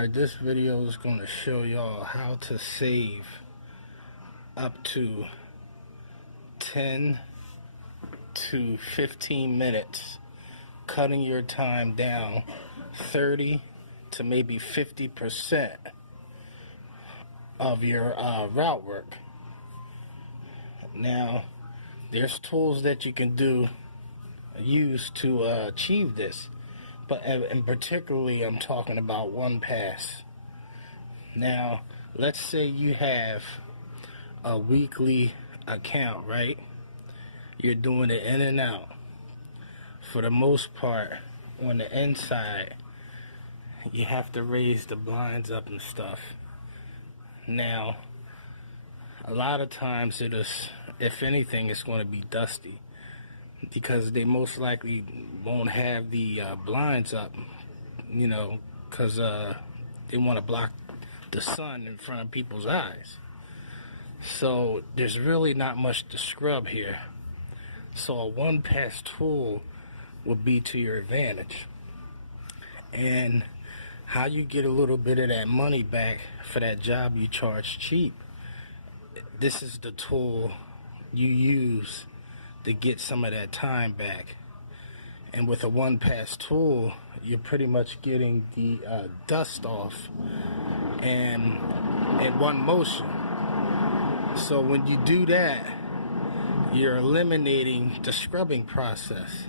Alright, this video is going to show y'all how to save up to 10 to 15 minutes, cutting your time down 30 to maybe 50% of your route work. Now, there's tools that you can use to achieve this. But and particularly, I'm talking about one pass. Now, let's say you have a weekly account, right? You're doing it in and out. For the most part, on the inside, you have to raise the blinds up and stuff. Now, a lot of times it is, if anything, it's going to be dusty, because they most likely won't have the blinds up, you know, because they want to block the sun in front of people's eyes. So there's really not much to scrub here. So a one-pass tool would be to your advantage. And how you get a little bit of that money back for that job you charge cheap, this is the tool you use to get some of that time back. And with a one-pass tool, you're pretty much getting the dust off and in one motion. So when you do that, you're eliminating the scrubbing process.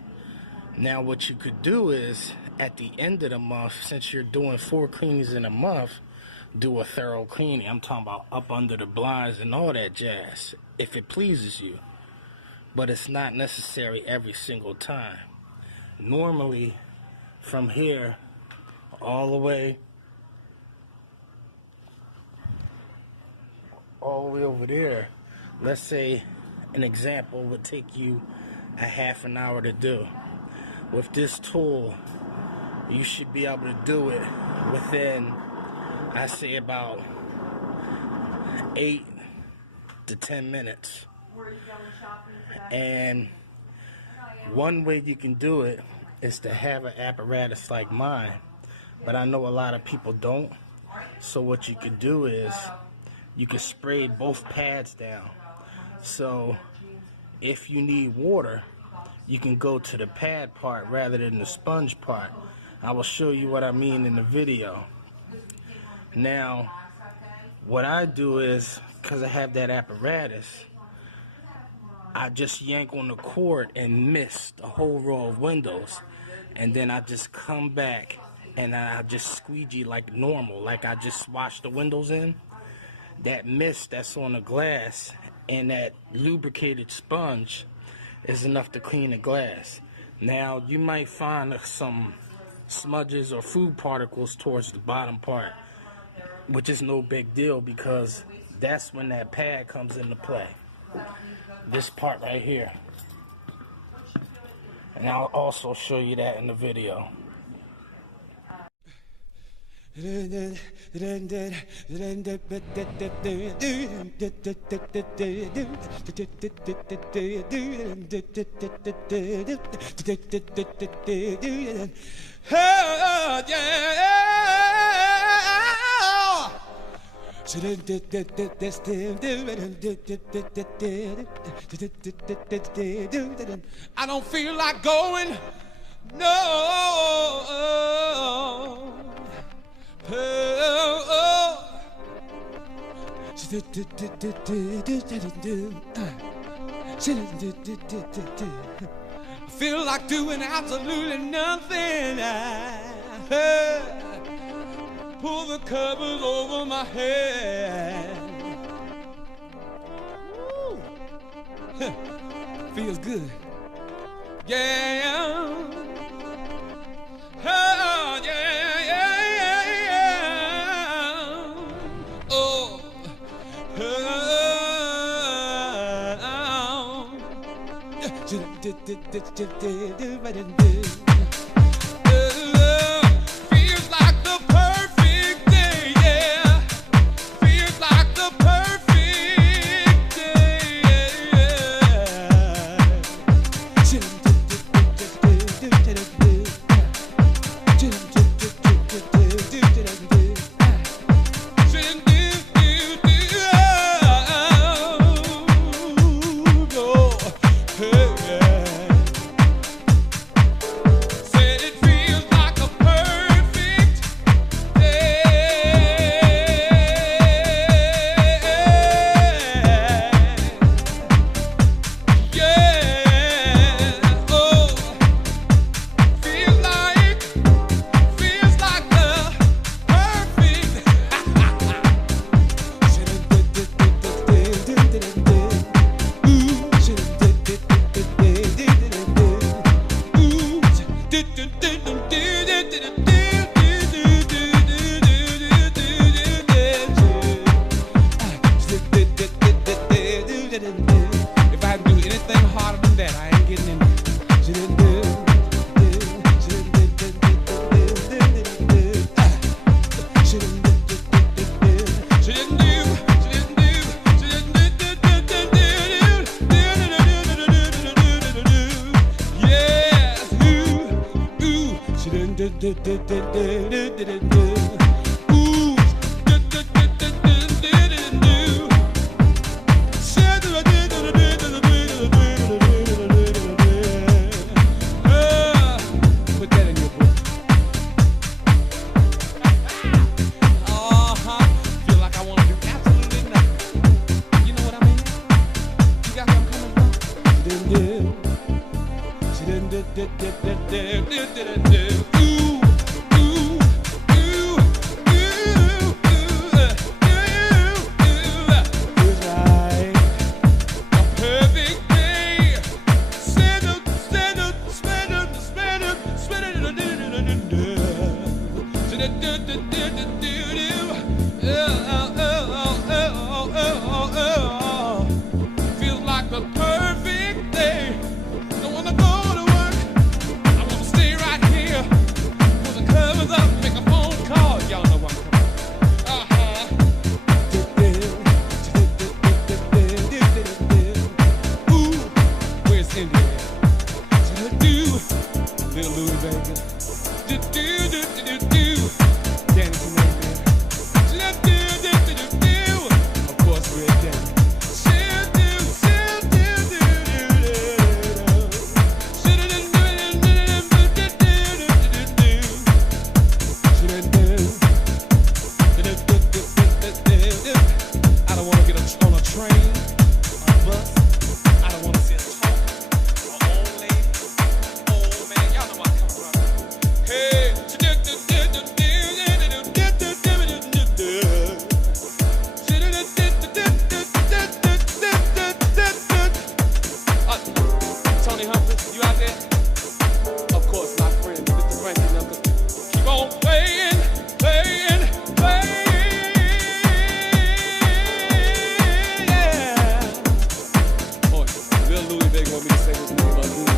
Now what you could do is, at the end of the month, since you're doing 4 cleanings in a month, do a thorough cleaning. I'm talking about up under the blinds and all that jazz, if it pleases you. But it's not necessary every single time. Normally, from here all the way over there, let's say an example would take you a half an hour to do. With this tool, you should be able to do it within, I say, about 8 to 10 minutes. And one way you can do it is to have an apparatus like mine, but I know a lot of people don't. So what you could do is you could spray both pads down. So if you need water, you can go to the pad part rather than the sponge part. I will show you what I mean in the video. Now, what I do is, because I have that apparatus, I just yank on the cord and mist a whole row of windows, and then I just come back and I just squeegee like normal, like I just wash the windows in. That mist that's on the glass and that lubricated sponge is enough to clean the glass. Now, you might find some smudges or food particles towards the bottom part, which is no big deal, because that's when that pad comes into play. This part right here. And I'll also show you that in the video. Oh, yeah. I don't feel like going, no. I feel like doing absolutely nothing. Pull the covers over my head. Feels good. Yeah. Oh, yeah, yeah, yeah. Oh. Feels like the perfect day, yeah. Feels like the perfect day, yeah. Feels like the perfect day. Don't wanna go to work. I wanna stay right here. Pull the covers up, make a phone call. Y'all know what I'm coming. Ooh, where's India? Little Louis, baby. Danny, come on, man. Of course, we're Danny. I don't want to get on a train, a bus. I don't want to see a talk, an old lady, old man. Y'all know where I'm coming from. Hey, Tony Humphries, you out there? Of course, my friend, Mr. Frankie Knuckles. Keep on playing, playing, playing. Yeah. Oh, Little Louis Vega want me to say his name again.